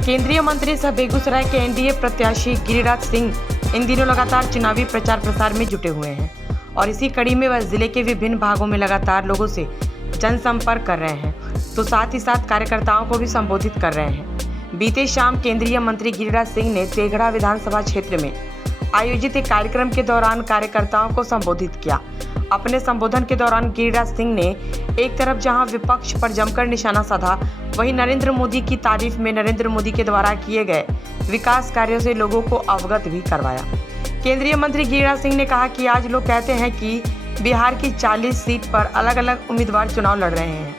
केंद्रीय मंत्री सह बेगूसराय के एनडीए प्रत्याशी गिरिराज सिंह इन दिनों लगातार चुनावी प्रचार प्रसार में जुटे हुए हैं और इसी कड़ी में वह जिले के विभिन्न भागों में लगातार लोगों से जनसंपर्क कर रहे हैं, तो साथ ही साथ कार्यकर्ताओं को भी संबोधित कर रहे हैं। बीते शाम केंद्रीय मंत्री गिरिराज सिंह ने तेघड़ा विधानसभा क्षेत्र में आयोजित एक कार्यक्रम के दौरान कार्यकर्ताओं को संबोधित किया। अपने संबोधन के दौरान गिरिराज सिंह ने एक तरफ जहां विपक्ष पर जमकर निशाना साधा, वहीं नरेंद्र मोदी की तारीफ में नरेंद्र मोदी के द्वारा किए गए विकास कार्यों से लोगों को अवगत भी करवाया। केंद्रीय मंत्री गिरिराज सिंह ने कहा कि आज लोग कहते हैं कि बिहार की 40 सीट पर अलग अलग उम्मीदवार चुनाव लड़ रहे हैं।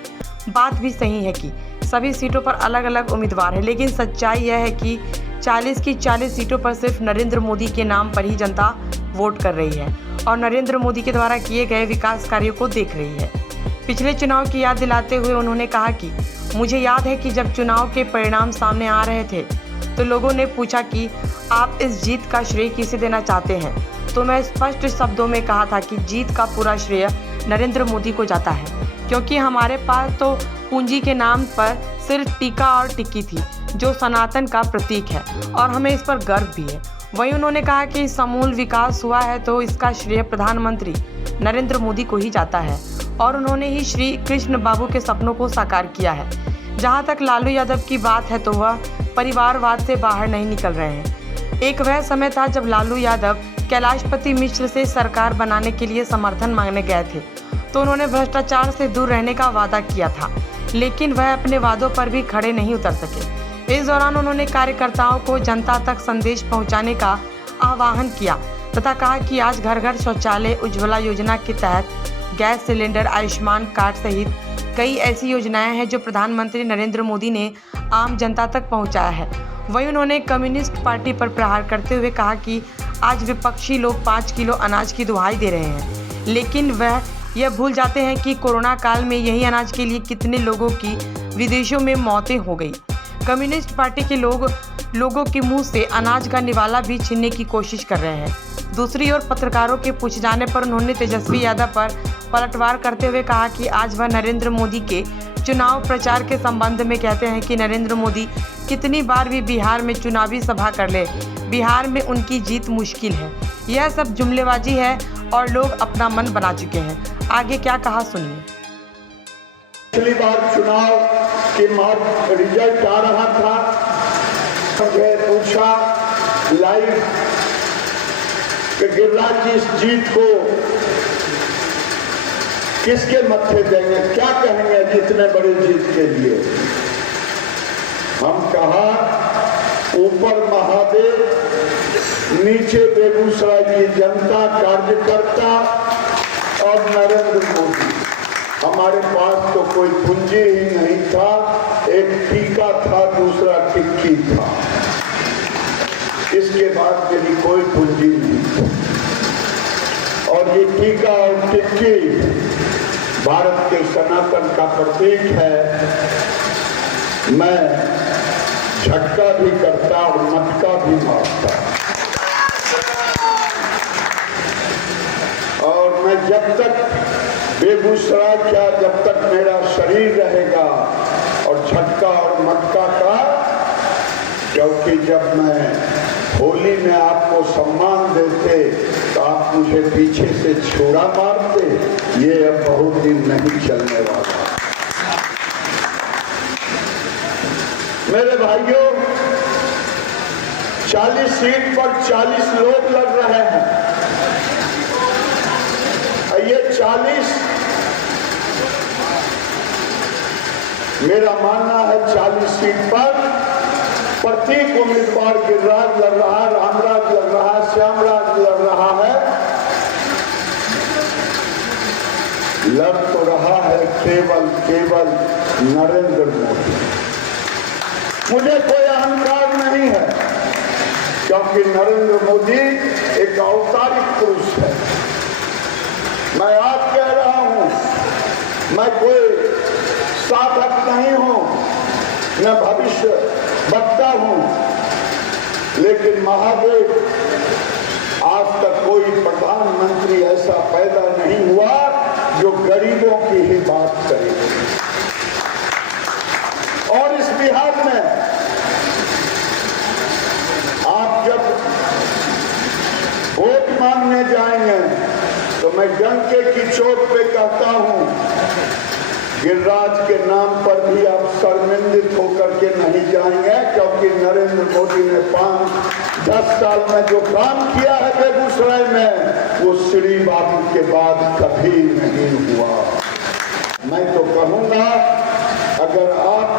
बात भी सही है कि सभी सीटों पर अलग अलग उम्मीदवार हैं, लेकिन सच्चाई यह है कि 40 की 40 सीटों पर सिर्फ नरेंद्र मोदी के नाम पर ही जनता वोट कर रही है और नरेंद्र मोदी के द्वारा किए गए विकास कार्यों को देख रही है। पिछले चुनाव की याद दिलाते हुए उन्होंने कहा कि मुझे याद है कि जब चुनाव के परिणाम सामने आ रहे थे तो लोगों ने पूछा कि आप इस जीत का श्रेय किसे देना चाहते हैं, तो मैं स्पष्ट शब्दों में कहा था कि जीत का पूरा श्रेय नरेंद्र मोदी को जाता है, क्योंकि हमारे पास तो पूंजी के नाम पर सिर्फ टीका और टिक्की थी जो सनातन का प्रतीक है और हमें इस पर गर्व भी है। वहीं उन्होंने कहा कि समूल विकास हुआ है तो इसका श्रेय प्रधानमंत्री नरेंद्र मोदी को ही जाता है और उन्होंने ही श्री कृष्ण बाबू के सपनों को साकार किया है। जहां तक लालू यादव की बात है तो वह परिवारवाद से बाहर नहीं निकल रहे हैं। एक वह समय था जब लालू यादव कैलाशपति मिश्र से सरकार बनाने के लिए समर्थन मांगने गए थे, तो उन्होंने भ्रष्टाचार से दूर रहने का वादा किया था, लेकिन वह अपने वादों पर भी खड़े नहीं उतर सके। इस दौरान उन्होंने कार्यकर्ताओं को जनता तक संदेश पहुंचाने का आह्वान किया तथा कहा कि आज घर घर शौचालय, उज्ज्वला योजना के तहत गैस सिलेंडर, आयुष्मान कार्ड सहित कई ऐसी योजनाएं हैं जो प्रधानमंत्री नरेंद्र मोदी ने आम जनता तक पहुंचाया है। वहीं उन्होंने कम्युनिस्ट पार्टी पर प्रहार करते हुए कहा कि आज विपक्षी लोग 5 किलो अनाज की दुहाई दे रहे हैं, लेकिन वह यह भूल जाते हैं कि कोरोना काल में यही अनाज के लिए कितने लोगों की विदेशों में मौतें हो गई। कम्युनिस्ट पार्टी के लोगों के मुंह से अनाज का निवाला भी छीनने की कोशिश कर रहे हैं। दूसरी ओर पत्रकारों के पूछे जाने पर उन्होंने तेजस्वी यादव पर पलटवार करते हुए कहा कि आज वह नरेंद्र मोदी के चुनाव प्रचार के संबंध में कहते हैं कि नरेंद्र मोदी कितनी बार भी बिहार में चुनावी सभा कर ले, बिहार में उनकी जीत मुश्किल है। यह सब जुमलेबाजी है और लोग अपना मन बना चुके हैं। आगे क्या कहा सुनिए। पिछली बार चुनाव के रिजल्ट आ रहा था, मुझे पूछा लाइव कि गिरिराज जी इस जीत को किसके मत्थे देंगे, क्या कहेंगे इतने बड़े जीत के लिए। हम कहा ऊपर महादेव, नीचे बेगूसराय की जनता, कार्यकर्ता और नरेंद्र मोदी। हमारे पास तो कोई पूंजी ही नहीं था, एक टीका था, दूसरा टिक्की था, इसके बाद मेरी कोई पूंजी नहीं थी। और ये टीका और टिक्की भारत के सनातन का प्रतीक है। मैं झटका भी करता और मटका भी मारता, और मैं जब तक बेगूसराय का, जब तक मेरा शरीर रहेगा और झटका और मटका का, क्योंकि जब मैं होली में आपको सम्मान देते तो आप मुझे पीछे से छोड़ा मारते, ये अब बहुत दिन नहीं चलने वाला। मेरे भाइयों, 40 सीट पर 40 लोग लड़ रहे हैं। ये 40, मेरा मानना है 40 सीट पर प्रत्येक उम्मीदवार गिरिराज लड़ रहा है, रामराज लड़ रहा है, श्यामराज लड़ रहा है। लड़ तो रहा है केवल नरेंद्र मोदी। मुझे कोई अहंकार नहीं है, क्योंकि नरेंद्र मोदी एक अवतारिक पुरुष है। मैं आज कह रहा हूं, मैं कोई साधक नहीं हूं, न भविष्य बता हूं, लेकिन महादेव, आज तक कोई प्रधानमंत्री ऐसा पैदा नहीं हुआ जो गरीबों की ही बात करे। और इस बिहार में जाएंगे तो मैं डंके की चोट पे कहता हूं, गिरिराज के नाम पर भी आप शर्मिंदित होकर के नहीं जाएंगे, क्योंकि नरेंद्र मोदी ने 5-10 साल में जो काम किया है बेगूसराय में, वो श्री बाबू के बाद कभी नहीं हुआ। मैं तो कहूंगा, अगर आप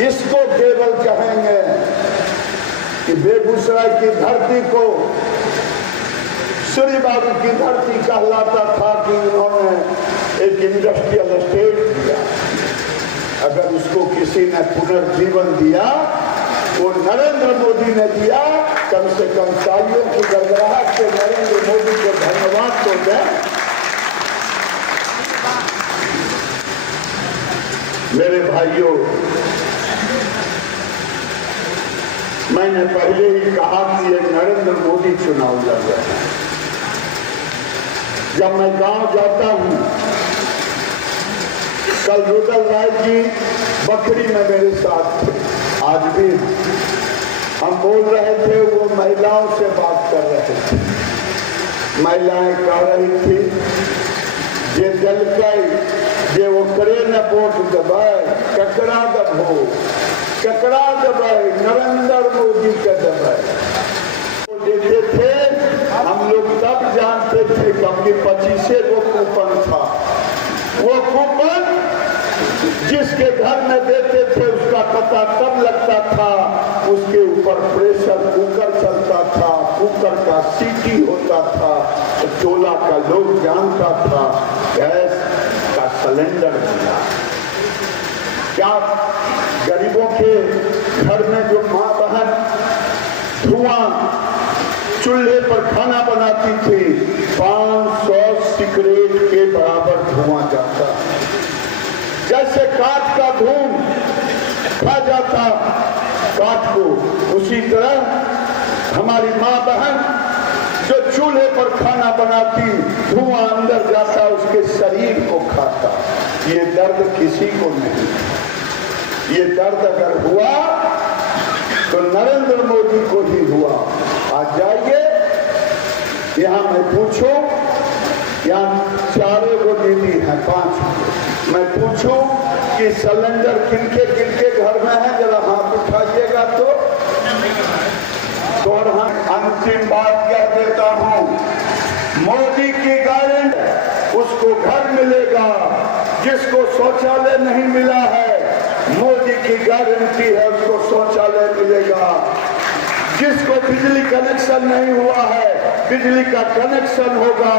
इसको केवल कहेंगे कि बेगूसराय की धरती को श्री बाबू की धरती कहलाता था कि उन्होंने एक इंडस्ट्रियल एस्टेट दिया, अगर उसको किसी ने पुनर्जीवन दिया, वो नरेंद्र मोदी ने दिया, कम से कम तालियों की गड़गड़ाहट से नरेंद्र मोदी को धन्यवाद तो दें। मेरे भाइयों, मैंने पहले ही कहा कि ये नरेंद्र मोदी चुनाव लड़ रहे हैं। जब मैं गांव जाता हूं, कल रुदल राय जी बकरी में मेरे साथ थे, आज भी हम बोल रहे थे, वो महिलाओं से बात कर रहे थे। महिलाएं कह रही थी, जे दलकई जे वो करे न वोट दबाए, ककरा दबो, ककरा दबाए, नरेंद्र मोदी का दबाए। वो देते थे, हम लोग तब जानते थे, क्योंकि 25 वो कूपन था। वो कूपन जिसके घर में देते थे उसका पता तब लगता था, उसके ऊपर प्रेशर कुकर चलता था, कुकर का सीटी होता था, तो टोला का लोग जानता था गैस का सिलेंडर मिला। क्या गरीबों के घर में जो माँ बहन धुआं चूल्हे पर खाना बनाती थी, 500 सिगरेट के बराबर धुआं जाता। जैसे काठ का धूम खा जाता काठ को, उसी तरह हमारी माँ बहन जो चूल्हे पर खाना बनाती, धुआं अंदर जाता, उसके शरीर को खाता। ये दर्द किसी को नहीं। ये दर्द अगर हुआ तो नरेंद्र मोदी को ही हुआ। आज जाइए, यहाँ मैं पूछूं, यहाँ 4 गो दीदी हैं, 5, मैं पूछूं कि सिलेंडर किनके किनके घर में है, जरा हाथ उठाइएगा तो। और हम अंतिम बात कह देता हूं, मोदी की गारंटी उसको घर मिलेगा जिसको शौचालय नहीं मिला है। मोदी की गारंटी है उसको शौचालय मिलेगा। जिसको बिजली कनेक्शन नहीं हुआ है, बिजली का कनेक्शन होगा।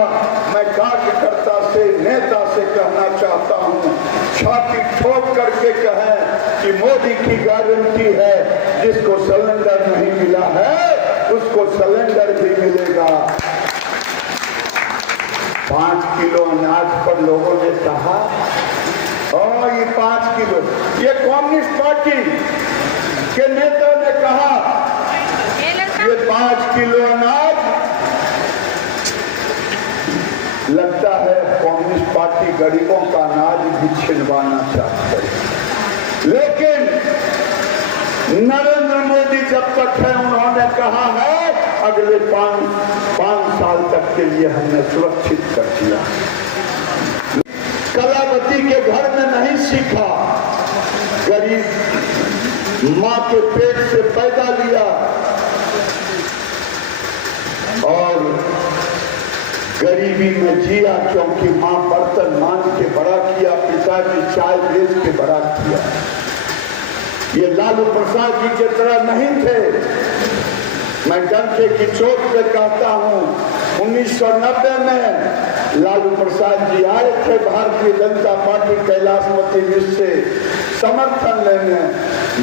मैं कार्यकर्ता से, नेता से कहना चाहता हूं, छाती ठोक करके कहें कि मोदी की गारंटी है, जिसको सिलेंडर नहीं मिला है उसको सिलेंडर भी मिलेगा। 5 किलो अनाज पर लोगों ने कहा, और ये 5 किलो, ये कम्युनिस्ट पार्टी के नेता ने कहा ये 5 किलो अनाज, लगता है कम्युनिस्ट पार्टी गरीबों का अनाज भी छिलवाना चाहती है। लेकिन नरेंद्र मोदी जब तक है, उन्होंने कहा है अगले 5 साल तक के लिए हमने सुरक्षित कर दिया। कलावती के घर में नहीं सीखा, गरीब माँ के पेट से पैदा लिया और गरीबी में जिया, क्योंकि माँ बर्तन मान के बड़ा किया, पिताजी चाय बेच के बड़ा किया। ये लालू प्रसाद जी की तरह नहीं थे। मैं डंके की चोट पे कहता हूँ, 1990 में लालू प्रसाद जी आए थे भारतीय जनता पार्टी कैलाशपति मिश्र से समर्थन लेने,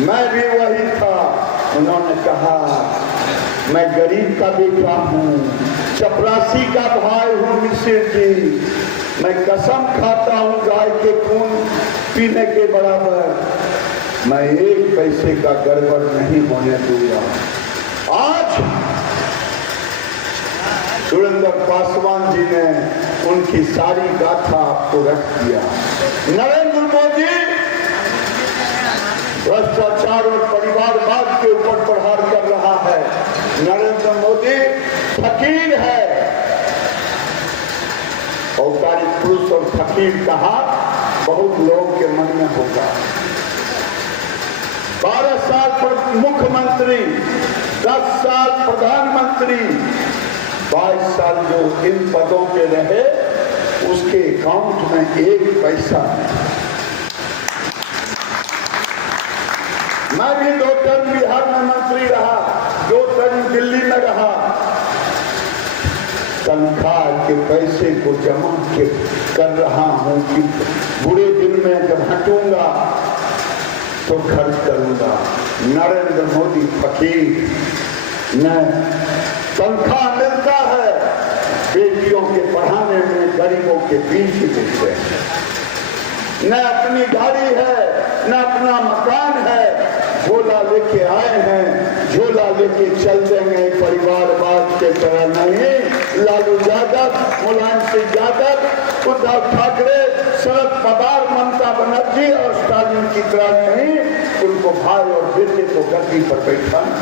मैं भी वही था। उन्होंने कहा मैं गरीब का बेटा हूँ, चपरासी का भाई हूँ मिश्र जी, मैं कसम खाता हूँ गाय के खून पीने के बराबर, मैं 1 पैसे का गड़बड़ नहीं होने दूंगा। आज सुरेंद्र पासवान जी ने उनकी सारी गाथा आपको रख दिया। नरेंद्र मोदी भ्रष्टाचार और परिवारवाद के ऊपर प्रहार कर रहा है। नरेंद्र मोदी फकीर है। औपचारिक पुरुष और फकीर कहा बहुत लोगों के मन में होगा। 12 साल पर मुख्यमंत्री, 10 साल प्रधानमंत्री, 22 साल जो इन पदों पे रहे उसके अकाउंट में एक पैसा नहीं। मैं भी 2 टर्म बिहार में मंत्री रहा, 2 टर्म दिल्ली में रहा। तनख्वाह के पैसे को जमा कर रहा हूं कि बुरे दिन में जब हटूंगा तो खर्च करूंगा। नरेंद्र मोदी फकीर, न तनख्वाह मिलता है, बेटियों के पढ़ाने में गरीबों के बीच ही मिलते हैं। न अपनी गाड़ी है, न अपना मकान है, झोला लेके आए हैं, झोला लेके चल देंगे। परिवारवाद के तरह नहीं। लालू यादव, मुलायम सिंह यादव, उद्धव ठाकरे, शरद पवार, ममता बनर्जी और स्टालिन की तरह नहीं। उनको भाई और बेटे को गद्दी पर बैठाना।